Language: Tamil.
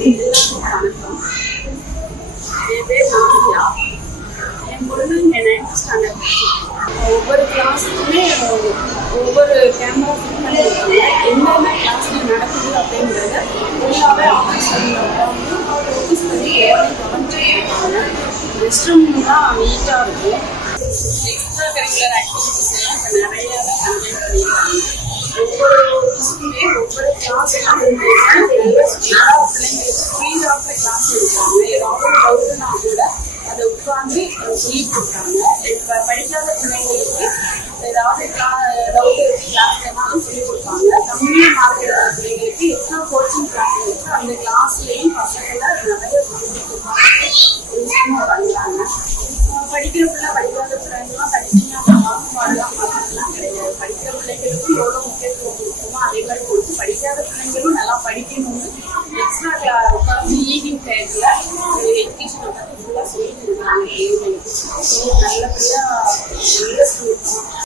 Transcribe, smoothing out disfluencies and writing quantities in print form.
வணக்கம். என் பேர் நாசியா. என் பொண்ணு இங்கே 9th ஸ்டாண்டர்ட். ஒவ்வொரு கிளாஸுக்குமே ஒவ்வொரு கேமரா ஃபிட் பண்ணியிருக்காங்க. என்னென்ன கிளாஸில் நடக்குது அப்படிங்கிறத ஃபுல்லாகவே ஆஃபீஸில் உட்காந்து ஃபோக்கஸ் பண்ணி கவனிச்சுருக்காங்க. ரெஸ்ட் ரூம்லாம் நீட்டாக இருக்கும். எக்ஸ்ட்ரா கரிக்குலர் ஆக்டிவிட்டிஸ் எல்லாம் இப்போ நிறையா தான் கண்டக்ட் பண்ணியிருக்காங்க. ஒவ்வொரு கிளாஸுமே ஒவ்வொரு கிளாஸ் பிள்ளைங்களுக்கு ஃப்ரீயாக கிளாஸ் எடுக்காங்க. ஏதாவது டவுட்னா கூட அதை உட்காந்து சொல்லி கொடுக்குறாங்க. இப்போ படிக்காத பிள்ளைங்களுக்கு ஏதாவது டவுட் கிளாஸ் வேணாலும் சொல்லிக் கொடுப்பாங்க. கம்மியாக மார்க் எடுக்கிற பிள்ளைங்களுக்கு எக்ஸ்ட்ரா கோச்சிங் கிளாஸ் எடுத்து அந்த கிளாஸ்லேயும் பசங்களை நிறைய ஒரு விஷயமா பண்ணுறாங்க. படிக்கிற பிள்ளை படிக்காத பிள்ளைங்கலாம் படிச்சீங்கன்னா மார்க் மாடலாம் மாற்றலாம் கிடையாது. படிக்கிற பிள்ளைங்களுக்கு எவ்வளோ முக்கியத்துவம் கொடுக்குமோ அதே மாதிரி கொடுத்து படிக்காத பிள்ளைங்களும் நல்லா படிக்கணும்னு எக்ஸ்ட்ரா உட்காந்து ஈவினிங் டைம்ல எஜுகேஷனை பற்றி ஃபுல்லாக சொல்லிட்டு இருக்காங்க. நல்லபடியாக